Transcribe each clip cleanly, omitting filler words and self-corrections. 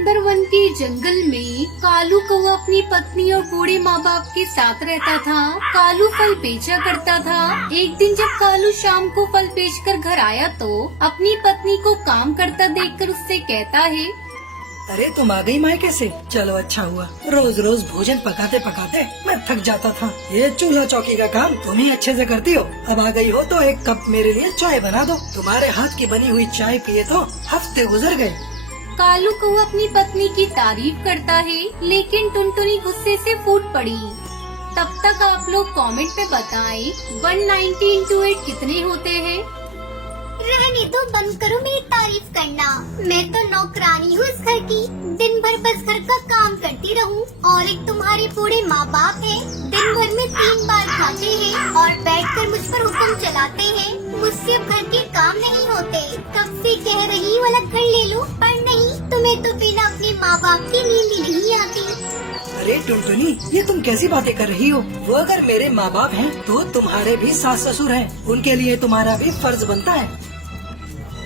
सुंदर वन के जंगल में कालू कौवा अपनी पत्नी और बूढ़े माँ बाप के साथ रहता था। कालू फल बेचा करता था। एक दिन जब कालू शाम को फल बेचकर घर आया तो अपनी पत्नी को काम करता देखकर उससे कहता है, अरे तुम आ गई मायके से, चलो अच्छा हुआ। रोज रोज भोजन पकाते पकाते मैं थक जाता था। ये चूल्हा चौकी का काम तुम ही अच्छे से करती हो। अब आ गई हो तो एक कप मेरे लिए चाय बना दो। तुम्हारे हाथ की बनी हुई चाय पिए तो हफ्ते गुजर गए। कालू कौवा अपनी पत्नी की तारीफ करता है, लेकिन टुनटुनी गुस्से से फूट पड़ी। तब तक आप लोग कमेंट में बताएं 190 into 8 कितने होते हैं। रहने दो, बंद करो मेरी तारीफ करना। मैं तो नौकरानी हूँ इस घर की, दिन भर बस घर का काम करती रहूँ। और एक तुम्हारे बूढ़े माँ बाप हैं, दिन भर में 3 बार खाते हैं और बैठकर मुझ पर हुक्म चलाते हैं। मुझसे अब घर के काम नहीं होते। कब से कह रही हूँ अलग घर ले लो, पर नहीं, तुम्हें तो बिना अपने माँ बाप की नींद ही नहीं आती। अरे टुनटुनी, ये तुम कैसी बातें कर रही हो? वो अगर मेरे माँ बाप हैं तो तुम्हारे भी सास ससुर हैं। उनके लिए तुम्हारा भी फर्ज बनता है।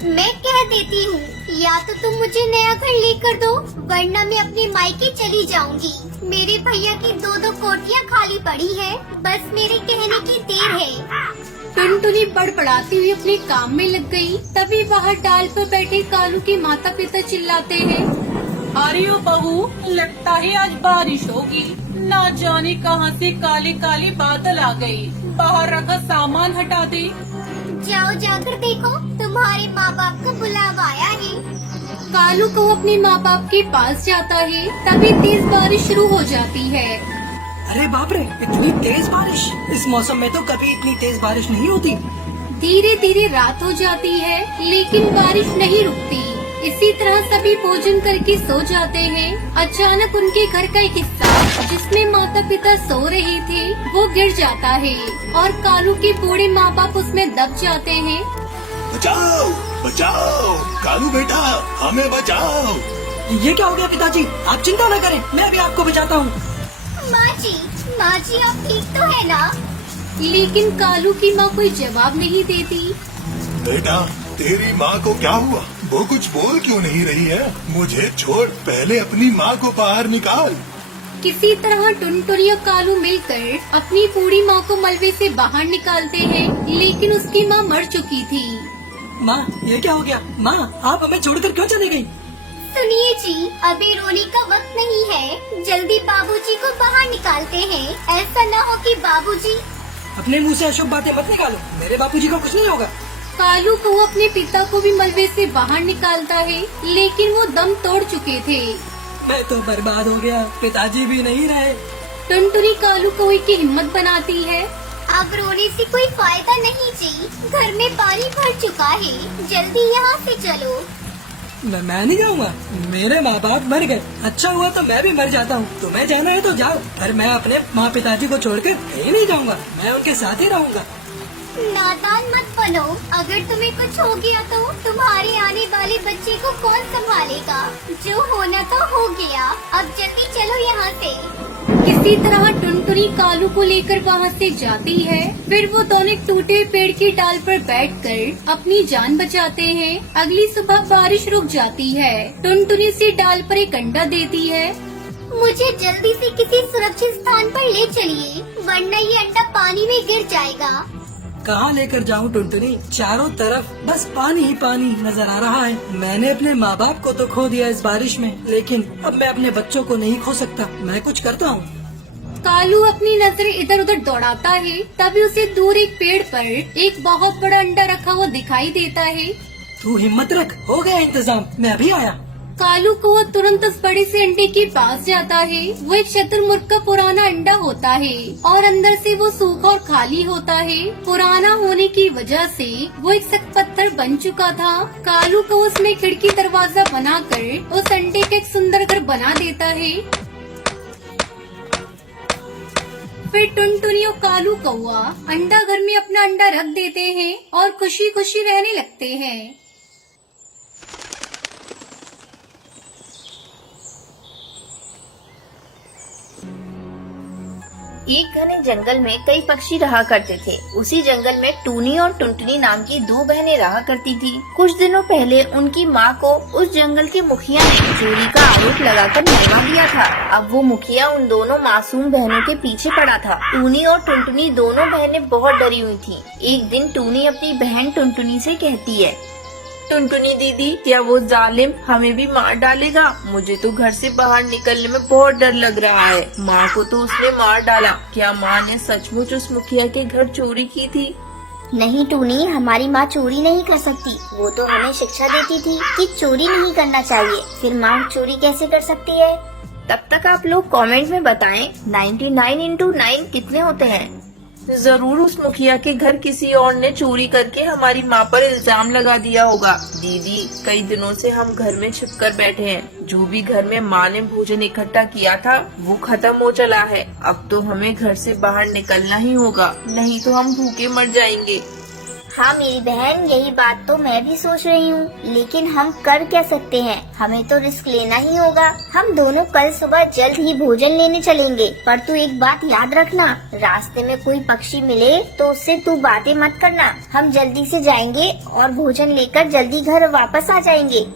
मैं कह देती हूँ, या तो तुम मुझे नया घर लेकर दो, वरना मैं अपने मायके चली जाऊंगी। मेरे भैया की 2-2 कोठियाँ खाली पड़ी है, बस मेरे कहने की देर है। टुनटुनी बड़बड़ाती हुई अपने काम में लग गई। तभी बाहर डाल पर बैठे कालू के माता पिता चिल्लाते हैं, अरे ओ बहू, लगता है आज बारिश होगी। ना जाने कहां से काले काले बादल आ गए। बाहर रखा सामान हटा दे। जाओ जाकर देखो, तुम्हारे माँ बाप का बुलावा आया है। कालू को अपने माँ बाप के पास जाता है। तभी तेज बारिश शुरू हो जाती है। अरे बाप रे, इतनी तेज बारिश! इस मौसम में तो कभी इतनी तेज बारिश नहीं होती। धीरे धीरे रात हो जाती है, लेकिन बारिश नहीं रुकती। इसी तरह सभी भोजन करके सो जाते हैं। अचानक उनके घर का एक हिस्सा, जिसमें माता पिता सो रहे थे, वो गिर जाता है और कालू के बूढ़े माँ बाप उसमें दब जाते हैं। बचाओ बचाओ, कालू बेटा हमें बचाओ। ये क्या हो गया पिताजी? आप चिंता न करें, मैं भी आपको बचाता हूँ। माँ जी आप ठीक तो है ना? लेकिन कालू की माँ कोई जवाब नहीं देती। बेटा, तेरी माँ को क्या हुआ? वो कुछ बोल क्यों नहीं रही है? मुझे छोड़, पहले अपनी माँ को बाहर निकाल। किसी तरह टुनटुनी और कालू मिलकर अपनी बूढ़ी माँ को मलबे से बाहर निकालते हैं, लेकिन उसकी माँ मर चुकी थी। माँ, ये क्या हो गया? माँ, आप हमें छोड़कर क्यों चली गयी? सुनिए जी, अभी रोने का वक्त नहीं है। जल्दी बाबूजी को बाहर निकालते हैं। ऐसा न हो कि बाबूजी। अपने मुँह से अशुभ बातें मत निकालो, मेरे बापूजी को कुछ नहीं होगा। कालू को अपने पिता को भी मलबे से बाहर निकालता है, लेकिन वो दम तोड़ चुके थे। मैं तो बर्बाद हो गया, पिताजी भी नहीं रहे। टुनटुनी कालू कौवे की हिम्मत बनाती है। अब रोने से कोई फायदा नहीं जी, घर में पानी भर चुका है। जल्दी यहाँ से चलो। मैं नहीं जाऊँगा, मेरे माँ बाप मर गए। अच्छा हुआ तो मैं भी मर जाता हूँ। तुम्हें जाना है तो जाओ, पर मैं अपने माँ पिताजी को छोड़कर कहीं नहीं जाऊँगा। मैं उनके साथ ही रहूँगा। नादान मत बनो, अगर तुम्हें कुछ हो गया तो तुम्हारे आने वाले बच्चे को कौन संभालेगा? जो होना था हो गया, अब जल्दी चलो यहाँ से। किसी तरह टुनटुनी कालू को लेकर वहाँ से जाती है। फिर वो दोनों टूटे पेड़ की डाल पर बैठकर अपनी जान बचाते हैं। अगली सुबह बारिश रुक जाती है। टुनटुनी उसी डाल पर एक अंडा देती है। मुझे जल्दी से किसी सुरक्षित स्थान पर ले चलिए, वरना ये अंडा पानी में गिर जाएगा। कहाँ लेकर जाऊँ टुनटुनी? चारों तरफ बस पानी ही पानी नजर आ रहा है। मैंने अपने माँ बाप को तो खो दिया इस बारिश में, लेकिन अब मैं अपने बच्चों को नहीं खो सकता। मैं कुछ करता हूँ। कालू अपनी नजरें इधर उधर दौड़ाता है। तभी उसे दूर एक पेड़ पर एक बहुत बड़ा अंडा रखा हुआ दिखाई देता है। तू हिम्मत रख, हो गया इंतजाम, मैं अभी आया। कालू को वो तुरंत उस बड़े से अंडे के पास जाता है। वो एक शतुरमुर्ग का पुराना अंडा होता है और अंदर से वो सूखा और खाली होता है। पुराना होने की वजह से वो एक सख्त पत्थर बन चुका था। कालू को उसमें खिड़की दरवाजा बनाकर उस अंडे का एक सुंदर घर बना देता है। फिर टुनटुनी और कालू कौवा अंडा घर में अपना अंडा रख देते हैं और खुशी खुशी रहने लगते हैं। एक घने जंगल में कई पक्षी रहा करते थे। उसी जंगल में टूनी और टुनटुनी नाम की 2 बहनें रहा करती थी। कुछ दिनों पहले उनकी माँ को उस जंगल के मुखिया ने चोरी का गेट लगाकर मरवा दिया था। अब वो मुखिया उन दोनों मासूम बहनों के पीछे पड़ा था। टूनी और टुनटुनी दोनों बहनें बहुत डरी हुई थी। एक दिन टूनी अपनी बहन टुनटुनी से कहती है, टुनटुनी दीदी, क्या वो जालिम हमें भी मार डालेगा? मुझे तो घर से बाहर निकलने में बहुत डर लग रहा है। माँ को तो उसने मार डाला। क्या माँ ने सचमुच उस मुखिया के घर चोरी की थी? नहीं टूनी, हमारी माँ चोरी नहीं कर सकती। वो तो हमें शिक्षा देती थी कि चोरी नहीं करना चाहिए। फिर माँ चोरी कैसे कर सकती है? तब तक आप लोग कमेंट में बताएं 99 इंटू 9 कितने होते हैं। जरूर उस मुखिया के घर किसी और ने चोरी करके हमारी माँ पर इल्जाम लगा दिया होगा। दीदी, कई दिनों से हम घर में छिप कर बैठे हैं। जो भी घर में माँ ने भोजन इकट्ठा किया था वो खत्म हो चला है। अब तो हमें घर से बाहर निकलना ही होगा, नहीं तो हम भूखे मर जाएंगे। हाँ मेरी बहन, यही बात तो मैं भी सोच रही हूँ, लेकिन हम कर क्या सकते हैं? हमें तो रिस्क लेना ही होगा। हम दोनों कल सुबह जल्द ही भोजन लेने चलेंगे। पर तू एक बात याद रखना, रास्ते में कोई पक्षी मिले तो उससे तू बातें मत करना। हम जल्दी से जाएंगे और भोजन लेकर जल्दी घर वापस आ जाएंगे।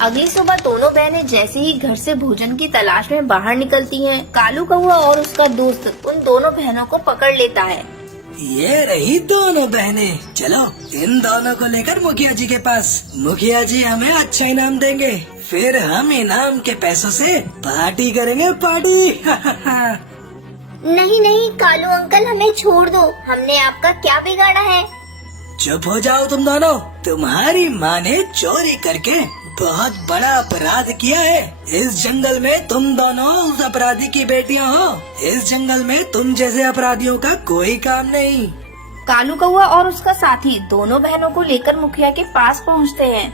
अगली सुबह दोनों बहनें जैसे ही घर से भोजन की तलाश में बाहर निकलती हैं, कालू कौआ और उसका दोस्त उन दोनों बहनों को पकड़ लेता है। ये रही दोनों बहनें, चलो इन दोनों को लेकर मुखिया जी के पास। मुखिया जी हमें अच्छा इनाम देंगे, फिर हम इनाम के पैसों से पार्टी करेंगे, पार्टी। नहीं नहीं कालू अंकल, हमें छोड़ दो। हमने आपका क्या बिगाड़ा है? चुप हो जाओ तुम दोनों। तुम्हारी माँ ने चोरी करके बहुत बड़ा अपराध किया है। इस जंगल में तुम दोनों उस अपराधी की बेटियां हो। इस जंगल में तुम जैसे अपराधियों का कोई काम नहीं। कालू कौआ और उसका साथी दोनों बहनों को लेकर मुखिया के पास पहुंचते हैं।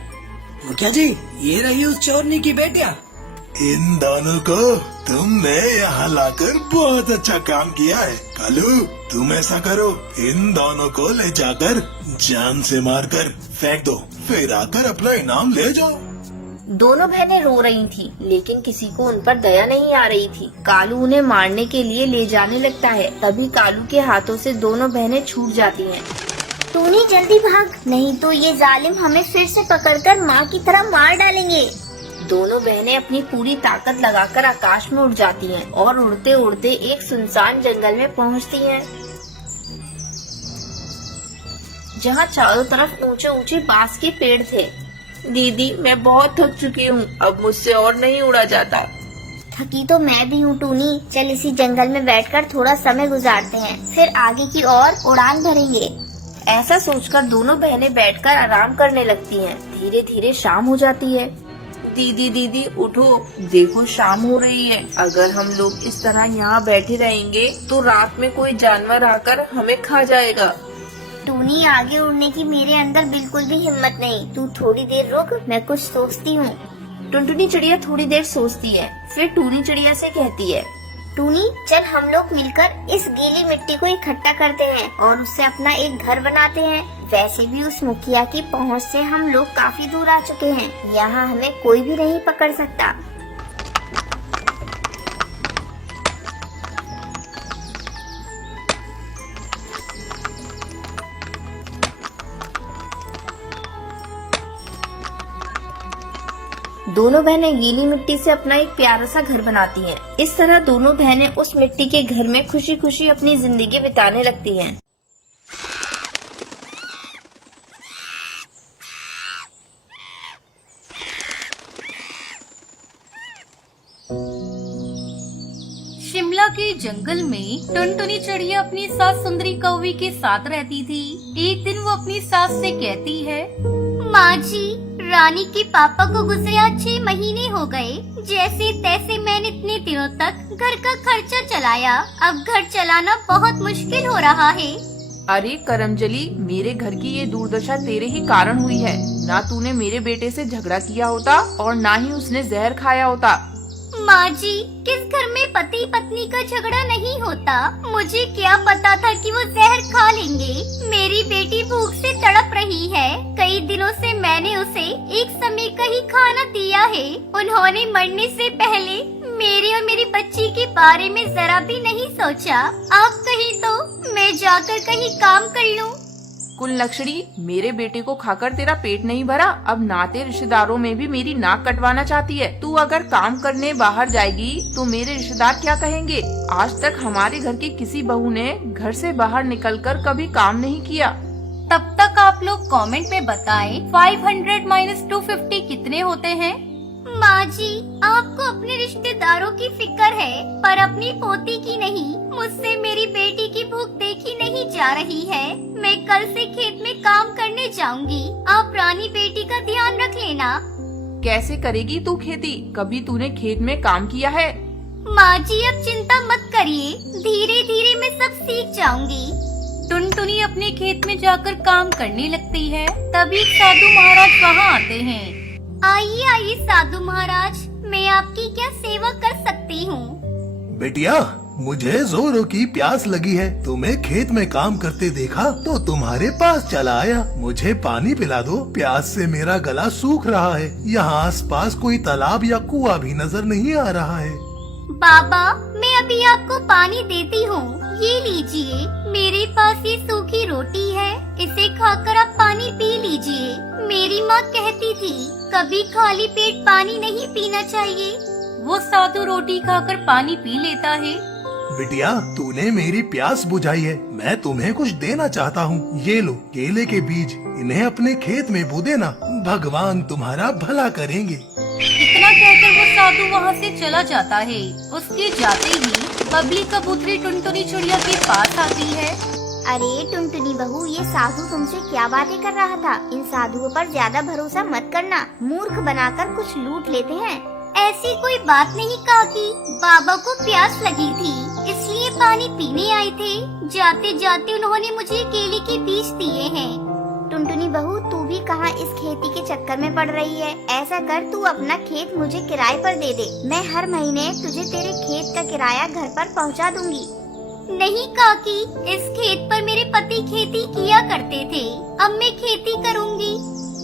मुखिया जी, ये रही उस चोरनी की बेटियां। इन दोनों को तुमने यहाँ लाकर बहुत अच्छा काम किया है। कालू, तुम ऐसा करो, इन दोनों को ले जाकर जान से मारकर फेंक दो, फिर आकर अपना इनाम ले जाओ। दोनों बहनें रो रही थीं, लेकिन किसी को उन पर दया नहीं आ रही थी। कालू उन्हें मारने के लिए ले जाने लगता है। तभी कालू के हाथों से दोनों बहनें छूट जाती हैं। टूनी जल्दी भाग, नहीं तो ये जालिम हमें फिर से पकड़कर माँ की तरह मार डालेंगे। दोनों बहनें अपनी पूरी ताकत लगाकर आकाश में उड़ जाती हैं और उड़ते उड़ते एक सुनसान जंगल में पहुंचती हैं, जहां चारों तरफ ऊंचे ऊंचे बांस के पेड़ थे। दीदी, मैं बहुत थक चुकी हूँ, अब मुझसे और नहीं उड़ा जाता। थकी तो मैं भी हूँ टूनी, चल इसी जंगल में बैठकर थोड़ा समय गुजारते हैं, फिर आगे की ओर उड़ान भरेंगे। ऐसा सोचकर दोनों बहनें बैठकर आराम करने लगती हैं। धीरे धीरे शाम हो जाती है। दीदी दीदी उठो, देखो शाम हो रही है। अगर हम लोग इस तरह यहाँ बैठे रहेंगे तो रात में कोई जानवर आकर हमें खा जाएगा। टूनी, आगे उड़ने की मेरे अंदर बिल्कुल भी हिम्मत नहीं। तू थोड़ी देर रुक, मैं कुछ सोचती हूँ। टुनटुनी चिड़िया थोड़ी देर सोचती है, फिर टूनी चिड़िया से कहती है, टूनी, चल हम लोग मिलकर इस गीली मिट्टी को इकट्ठा करते हैं और उससे अपना एक घर बनाते हैं। वैसे भी उस मुखिया की पहुँच से हम लोग काफी दूर आ चुके हैं। यहाँ हमें कोई भी नहीं पकड़ सकता। दोनों बहनें गीली मिट्टी से अपना एक प्यारा सा घर बनाती हैं। इस तरह दोनों बहनें उस मिट्टी के घर में खुशी खुशी अपनी जिंदगी बिताने लगती हैं। शिमला के जंगल में टुनटुनी चिड़िया अपनी सास सुंदरी कौवी के साथ रहती थी। एक दिन वो अपनी सास से कहती है, माँ जी, रानी के पापा को गुजरे आज 6 महीने हो गए। जैसे तैसे मैंने इतने दिनों तक घर का खर्चा चलाया, अब घर चलाना बहुत मुश्किल हो रहा है। अरे करमजली, मेरे घर की ये दुर्दशा तेरे ही कारण हुई है। ना तूने मेरे बेटे से झगड़ा किया होता और ना ही उसने जहर खाया होता। माँ जी, किस घर में पति पत्नी का झगड़ा नहीं होता? मुझे क्या पता था कि वो जहर खा लेंगे। मेरी बेटी भूख से तड़प रही है। कई दिनों से मैंने उसे एक समय का ही खाना दिया है। उन्होंने मरने से पहले मेरे और मेरी बच्ची के बारे में जरा भी नहीं सोचा। आप कहीं तो मैं जाकर कहीं काम कर लूं। कुलक्षणी, मेरे बेटे को खाकर तेरा पेट नहीं भरा, अब नाते रिश्तेदारों में भी मेरी नाक कटवाना चाहती है। तू अगर काम करने बाहर जाएगी तो मेरे रिश्तेदार क्या कहेंगे? आज तक हमारे घर की किसी बहू ने घर से बाहर निकलकर कभी काम नहीं किया। तब तक आप लोग कमेंट में बताएं 500 माइनस 250 कितने होते हैं? माँ जी, आपको अपने रिश्तेदारों की फिक्र है पर अपनी पोती की नहीं। मुझसे मेरी बेटी की भूख देखी नहीं जा रही है। मैं कल से खेत में काम करने जाऊंगी। आप रानी बेटी का ध्यान रख लेना। कैसे करेगी तू खेती? कभी तूने खेत में काम किया है? माँ जी, अब चिंता मत करिए, धीरे धीरे मैं सब सीख जाऊंगी। टुनटुनी अपने खेत में जाकर काम करने लगती है। तभी साधु महाराज वहाँ आते हैं। आइए आइए साधु महाराज, मैं आपकी क्या सेवा कर सकती हूँ? बेटिया, मुझे जोरों की प्यास लगी है। तुम्हें खेत में काम करते देखा तो तुम्हारे पास चला आया। मुझे पानी पिला दो, प्यास से मेरा गला सूख रहा है। यहाँ आसपास कोई तालाब या कुआं भी नजर नहीं आ रहा है। बाबा, मैं अभी आपको पानी देती हूँ, ये लीजिए। मेरे पास ये सूखी रोटी है, इसे खाकर आप पानी पी लीजिए। मेरी माँ कहती थी कभी खाली पेट पानी नहीं पीना चाहिए। वो साधु रोटी खाकर पानी पी लेता है। बिटिया, तूने मेरी प्यास बुझाई है। मैं तुम्हें कुछ देना चाहता हूँ। ये लो केले के बीज, इन्हें अपने खेत में बो देना। भगवान तुम्हारा भला करेंगे। इतना कहकर वो साधु वहाँ से चला जाता है। उसके जाते ही बबली कबूतरी टुनटुनी चिड़िया के पास आती है। अरे टुनटुनी बहू, ये साधु तुमसे क्या बातें कर रहा था? इन साधुओं पर ज्यादा भरोसा मत करना, मूर्ख बनाकर कुछ लूट लेते हैं। ऐसी कोई बात नहीं काकी, बाबा को प्यास लगी थी इसलिए पानी पीने आए थे। जाते जाते उन्होंने मुझे केले के बीज दिए हैं। टुनटुनी बहू, तू भी कहाँ इस खेती के चक्कर में पड़ रही है? ऐसा कर, तू अपना खेत मुझे किराए पर दे दे। मैं हर महीने तुझे तेरे खेत का किराया घर पर पहुँचा दूंगी। नहीं काकी, इस खेत पर मेरे पति खेती किया करते थे, अब मैं खेती करूंगी।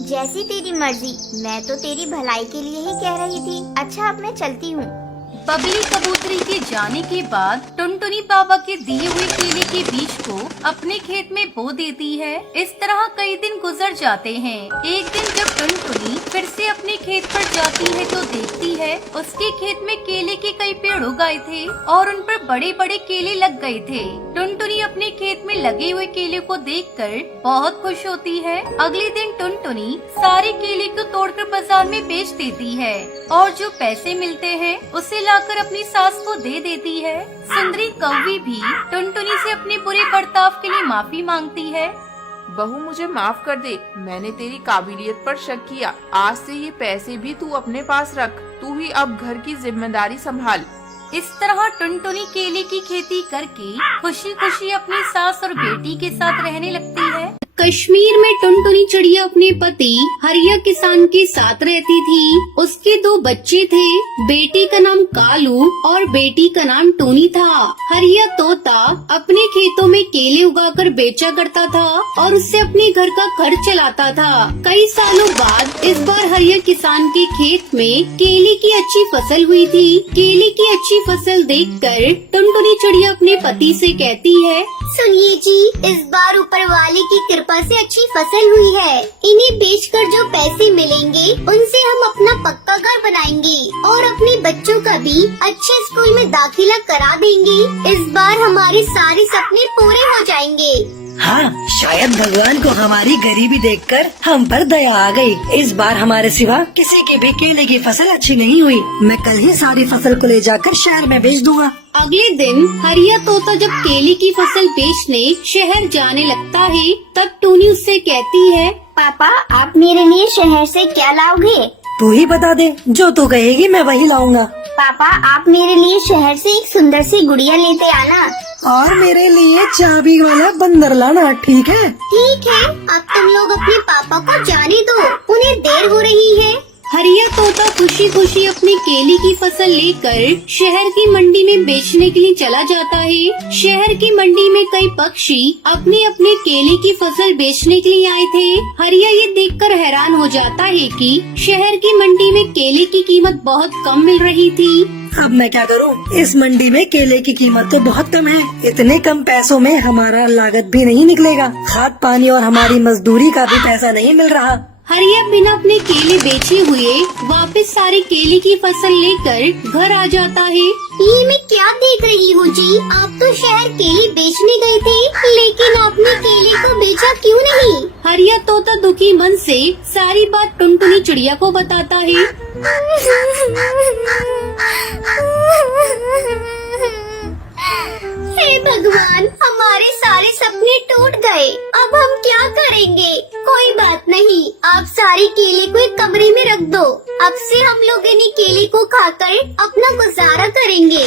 जैसी तेरी मर्जी, मैं तो तेरी भलाई के लिए ही कह रही थी। अच्छा, अब मैं चलती हूँ। बबली कबूतरी के जाने के बाद टुनटुनी बाबा के दिए हुए केले के बीज को अपने खेत में बो देती है। इस तरह कई दिन गुजर जाते हैं। एक दिन जब टुनटुनी फिर से अपने खेत पर जाती है तो देखती है उसके खेत में केले के कई पेड़ उग गए थे और उन पर बड़े बड़े केले लग गए थे। टुनटुनी अपने खेत में लगे हुए केले को देखकर बहुत खुश होती है। अगले दिन टुनटुनी सारे केले को तोड़कर बाजार में बेच देती है और जो पैसे मिलते हैं उसे लाकर अपनी सास को दे देती है। सुंदरी कौवी भी टुनटुनी से अपने बुरे बर्ताव के लिए माफी मांगती है। बहू, मुझे माफ कर दे, मैंने तेरी काबिलियत पर शक किया। आज से ये पैसे भी तू अपने पास रख। तू ही अब घर की जिम्मेदारी संभाल। इस तरह टुनटुनी केले की खेती करके खुशी खुशी अपनी सास और बेटी के साथ रहने लगती है। कश्मीर में टुनटुनी चिड़िया अपने पति हरिया किसान के साथ रहती थी। उसके 2 बच्चे थे, बेटे का नाम कालू और बेटी का नाम टूनी था। हरिया तोता अपने खेतों में केले उगाकर बेचा करता था और उससे अपने घर का खर्च चलाता था। कई सालों बाद इस बार हरिया किसान के खेत में केले की अच्छी फसल हुई थी। केले की अच्छी फसल देखकर टुनटुनी चिड़िया अपने पति से कहती है, सुनिए जी, इस बार ऊपर वाले की कृपा से अच्छी फसल हुई है। इन्हें बेचकर जो पैसे मिलेंगे उनसे हम अपना पक्का घर बनाएंगे और अपने बच्चों का भी अच्छे स्कूल में दाखिला करा देंगे। इस बार हमारे सारे सपने पूरे हो जाएंगे। हाँ, शायद भगवान को हमारी गरीबी देखकर हम पर दया आ गई। इस बार हमारे सिवा किसी की भी केले की फसल अच्छी नहीं हुई। मैं कल ही सारी फसल को ले जाकर शहर में बेच दूंगा। अगले दिन हरिया तोता जब केले की फसल बेचने शहर जाने लगता है तब टूनी उससे कहती है, पापा, आप मेरे लिए शहर से क्या लाओगे? तू ही बता दे, जो तू कहेगी मैं वही लाऊंगा। पापा, आप मेरे लिए शहर से एक सुंदर सी गुड़िया लेते आना और मेरे लिए चाबी वाला बंदर लाना, ठीक है? ठीक है। अब तुम लोग अपने पापा को जाने दो, उन्हें देर हो रही है। हरिया तोता खुशी खुशी अपनी केले की फसल लेकर शहर की मंडी में बेचने के लिए चला जाता है। शहर की मंडी में कई पक्षी अपने अपने केले की फसल बेचने के लिए आए थे। हरिया ये देखकर हैरान हो जाता है कि शहर की मंडी में केले की कीमत बहुत कम मिल रही थी। अब मैं क्या करूँ? इस मंडी में केले की कीमत तो बहुत कम है। इतने कम पैसों में हमारा लागत भी नहीं निकलेगा। खाद पानी और हमारी मजदूरी का भी पैसा नहीं मिल रहा। हरिया बिना अपने केले बेचे हुए वापस सारी केले की फसल लेकर घर आ जाता है। ये मैं क्या देख रही हूँ जी? आप तो शहर केले बेचने गए थे, लेकिन आपने केले को बेचा क्यों नहीं? हरिया तोता दुखी मन से सारी बात टुनटुनी चिड़िया को बताता है। हे भगवान, हमारे सारे सपने टूट गए। अब हम क्या करेंगे? कोई बात नहीं, आप सारे केले को एक कमरे में रख दो। अब से हम लोग इन्हीं केले को खाकर अपना गुजारा करेंगे।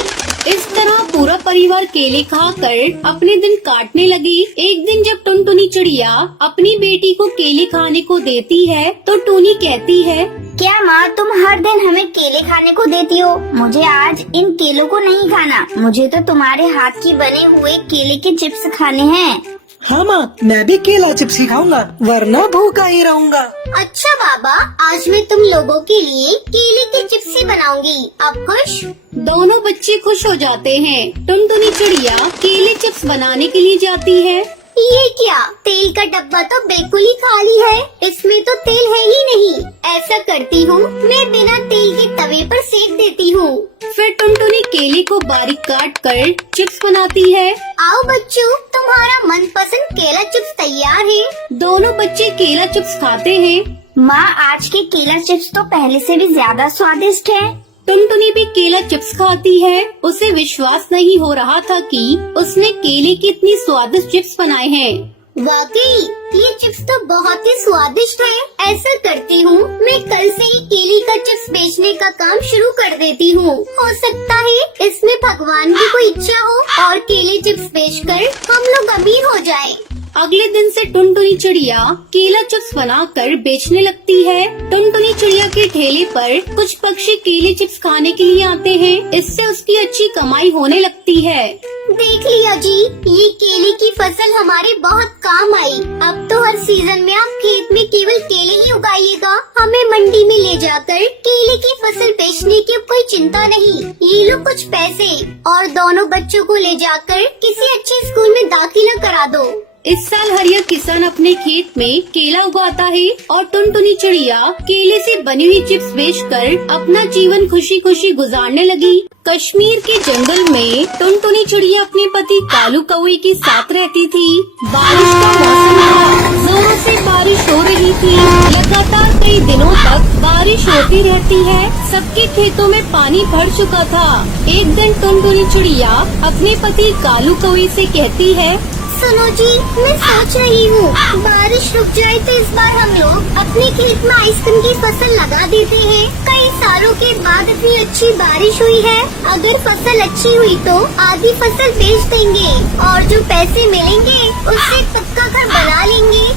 इस तरह पूरा परिवार केले खाकर अपने दिन काटने लगी। एक दिन जब टुनटुनी चिड़िया अपनी बेटी को केले खाने को देती है तो टूनी कहती है, क्या माँ, तुम हर दिन हमें केले खाने को देती हो? मुझे आज इन केलों को नहीं खाना। मुझे तो तुम्हारे हाथ की बने हुए केले के चिप्स खाने हैं। हाँ माँ, मैं भी केला चिप्स ही खाऊंगा, वरना भूखा ही रहूंगा। अच्छा बाबा, आज मैं तुम लोगों के लिए केले के चिप्स ही बनाऊंगी। आप खुश? दोनों बच्चे खुश हो जाते हैं। टुनटुनी चिड़िया केले चिप्स बनाने के लिए जाती है। ये क्या? तेल का डब्बा तो बिल्कुल ही खाली है। इसमें तो तेल है ही नहीं। ऐसा करती हूँ, मैं बिना तेल के तवे पर सेक देती हूँ। फिर टुनटुनी केले को बारीक काट कर चिप्स बनाती है। आओ बच्चों, तुम्हारा मनपसंद केला चिप्स तैयार है। दोनों बच्चे केला चिप्स खाते हैं। माँ, आज के केला चिप्स तो पहले से भी ज्यादा स्वादिष्ट है। टुनटुनी भी केला चिप्स खाती है। उसे विश्वास नहीं हो रहा था कि उसने केले की इतनी स्वादिष्ट चिप्स बनाए हैं। वाकई ये चिप्स तो बहुत ही स्वादिष्ट है। ऐसा करती हूँ, मैं कल से ही केले का चिप्स बेचने का काम शुरू कर देती हूँ। हो सकता है इसमें भगवान की कोई इच्छा हो और केले चिप्स बेचकर हम लोग अमीर हो जाएं। अगले दिन से टुनटुनी चिड़िया केला चिप्स बनाकर बेचने लगती है। टुनटुनी चिड़िया के ठेले पर कुछ पक्षी केले चिप्स खाने के लिए आते हैं। इससे उसकी अच्छी कमाई होने लगती है। देख लिया जी, ये केले की फसल हमारे बहुत काम आई। अब तो हर सीजन में आप खेत में केवल केले ही उगाइएगा। हमें मंडी में ले जाकर केले की फसल बेचने की कोई चिंता नहीं। ये लो कुछ पैसे और दोनों बच्चों को ले जाकर किसी अच्छे स्कूल में दाखिला करा दो। इस साल हरिया किसान अपने खेत में केला उगाता है और टुनटुनी चिड़िया केले से बनी हुई चिप्स बेचकर अपना जीवन खुशी खुशी गुजारने लगी। कश्मीर के जंगल में टुनटुनी चिड़िया अपने पति कालू कौवे के साथ रहती थी। बारिश का मौसम था, जोरों से बारिश हो रही थी। लगातार कई दिनों तक बारिश होती रहती है। सबके खेतों में पानी भर चुका था। एक दिन टुनटुनी चिड़िया अपने पति कालू कौवे से कहती है, सुनो जी, मैं सोच रही हूँ बारिश रुक जाए तो इस बार हम लोग अपने खेत में आइसक्रीम की फसल लगा देते हैं। कई सालों के बाद इतनी अच्छी बारिश हुई है। अगर फसल अच्छी हुई तो आधी फसल बेच देंगे और जो पैसे मिलेंगे उससे पक्का घर बना लेंगे।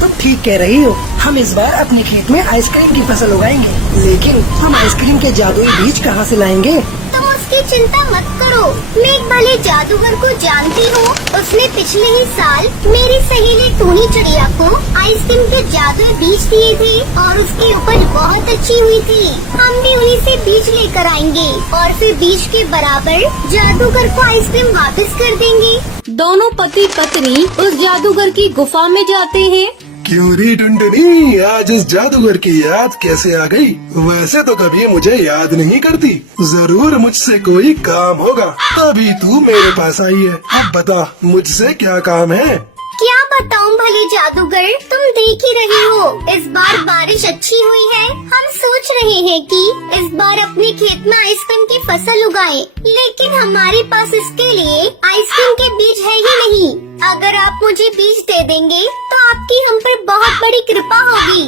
तो ठीक कह रही हो, हम इस बार अपने खेत में आइसक्रीम की फसल उगाएंगे। लेकिन हम आइसक्रीम के जादुई बीज कहाँ से लाएंगे? तुम उसकी चिंता मत करो, मैं एक भले जादूगर को जानती हूँ। उसने पिछले ही साल मेरी सहेली टूनी चिड़िया को आइसक्रीम के जादुई बीज दिए थे और उसकी उपज बहुत अच्छी हुई थी। हम भी उन्हीं से बीज लेकर आएंगे और फिर बीज के बराबर जादूगर को आइसक्रीम वापस कर देंगे। दोनों पति पत्नी उस जादूगर की गुफा में जाते हैं। क्यों रे टुनटुनी, आज इस जादूगर की याद कैसे आ गई? वैसे तो कभी मुझे याद नहीं करती। जरूर मुझसे कोई काम होगा, तभी तू मेरे पास आई है। अब बता, मुझसे क्या काम है? क्या बताऊं भले जादूगर, तुम देख ही रही हो इस बार बारिश अच्छी हुई है। हम सोच रहे हैं कि इस बार अपने खेत में आइसक्रीम की फसल उगाएं, लेकिन हमारे पास इसके लिए आइसक्रीम के बीज है ही नहीं। अगर आप मुझे बीज दे देंगे तो आपकी हम पर बहुत बड़ी कृपा होगी।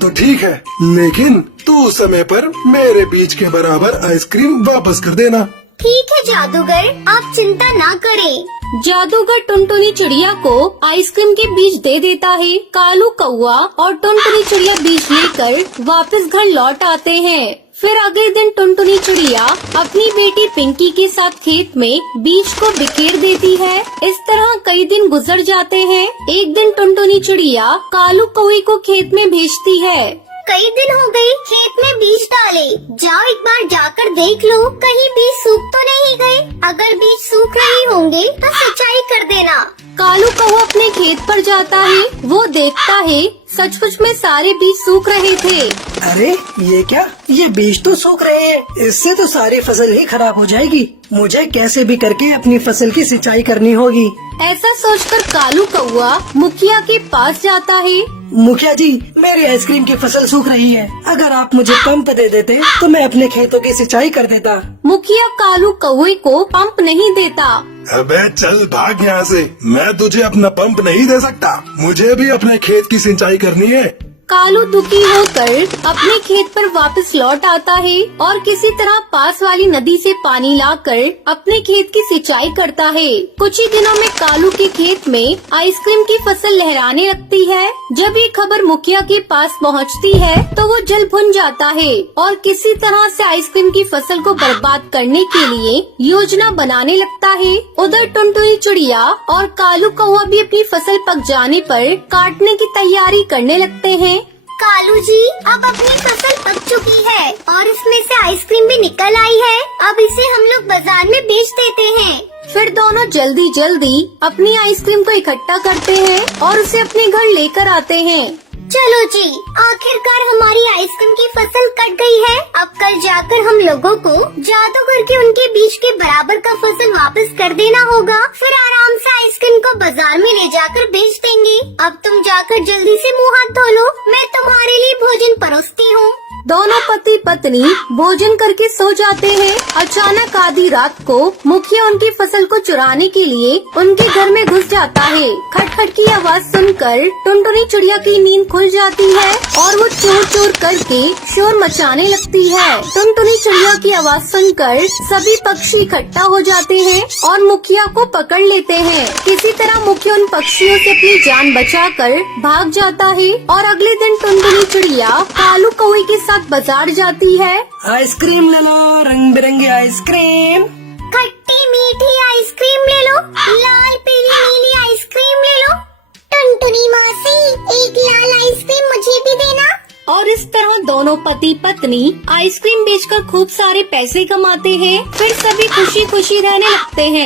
तो ठीक है, लेकिन तू समय पर मेरे बीज के बराबर आइसक्रीम वापस कर देना। ठीक है जादूगर, आप चिंता ना करें। जादूगर टुनटुनी चिड़िया को आइसक्रीम के बीज दे देता है। कालू कौवा और टुनटुनी चिड़िया बीज लेकर वापस घर लौट आते हैं। फिर अगले दिन टुनटुनी चिड़िया अपनी बेटी पिंकी के साथ खेत में बीज को बिखेर देती है। इस तरह कई दिन गुजर जाते हैं। एक दिन टुनटुनी चिड़िया कालू कौवे को खेत में भेजती है। कई दिन हो गए खेत में बीज डाले। जाओ एक बार जाकर देख लो कहीं बीज सूख तो नहीं गए। अगर बीज सूख रहे होंगे तो सिंचाई कर देना। कालू कौवा अपने खेत पर जाता है। वो देखता है सचमुच में सारे बीज सूख रहे थे। अरे ये क्या, ये बीज तो सूख रहे हैं। इससे तो सारी फसल ही खराब हो जाएगी। मुझे कैसे भी करके अपनी फसल की सिंचाई करनी होगी। ऐसा सोचकर कालू कौवा मुखिया के पास जाता है। मुखिया जी, मेरी आइसक्रीम की फसल सूख रही है। अगर आप मुझे पंप दे देते तो मैं अपने खेतों की सिंचाई कर देता। मुखिया कालू कौवे को पंप नहीं देता। अबे चल भाग यहाँ से, मैं तुझे अपना पंप नहीं दे सकता। मुझे भी अपने खेत की सिंचाई करनी है। कालू दुखी होकर अपने खेत पर वापस लौट आता है और किसी तरह पास वाली नदी से पानी लाकर अपने खेत की सिंचाई करता है। कुछ ही दिनों में कालू के खेत में आइसक्रीम की फसल लहराने लगती है। जब ये खबर मुखिया के पास पहुंचती है तो वो जल भुन जाता है और किसी तरह से आइसक्रीम की फसल को बर्बाद करने के लिए योजना बनाने लगता है। उधर टुनटुनी चिड़िया और कालू कौवा भी अपनी फसल पक जाने पर काटने की तैयारी करने लगते हैं। कालू जी, अब अपनी फसल पक चुकी है और इसमें से आइसक्रीम भी निकल आई है। अब इसे हम लोग बाजार में बेच देते हैं। फिर दोनों जल्दी जल्दी अपनी आइसक्रीम को इकट्ठा करते हैं और उसे अपने घर लेकर आते हैं। चलो जी, आखिरकार हमारी आइसक्रीम की फसल कट गई है। अब कल जाकर हम लोगों को जादू करके उनके बीच के बराबर का फसल वापस कर देना होगा। फिर आराम से आइसक्रीम को बाजार में ले जाकर बेच देंगे। अब तुम जाकर जल्दी से मुंह हाथ धो लो, मैं तुम्हारे लिए भोजन परोसती हूँ। दोनों पति पत्नी भोजन करके सो जाते हैं। अचानक आधी रात को मुखिया उनकी फसल को चुराने के लिए उनके घर में घुस जाता है। खटखट की आवाज सुनकर टुनटुनी चिड़िया की नींद खुल जाती है और वो चोर चोर करके शोर मचाने लगती है। टुनटुनी चिड़िया की आवाज सुनकर सभी पक्षी इकट्ठा हो जाते हैं और मुखिया को पकड़ लेते हैं। किसी तरह मुखिया उन पक्षियों से अपनी जान बचाकर भाग जाता है और अगले दिन टुनटुनी चिड़िया कालू कौवे के साथ बाजार जाती है। आइसक्रीम ले लो, रंग बिरंगी आइसक्रीम। खट्टी मीठी आइसक्रीम ले लो, लाल पीली नीली आइसक्रीम ले लो। टुनटुनी मासी, एक लाल आइसक्रीम मुझे भी देना। और इस तरह दोनों पति पत्नी आइसक्रीम बेचकर खूब सारे पैसे कमाते हैं। फिर सभी खुशी खुशी रहने लगते हैं।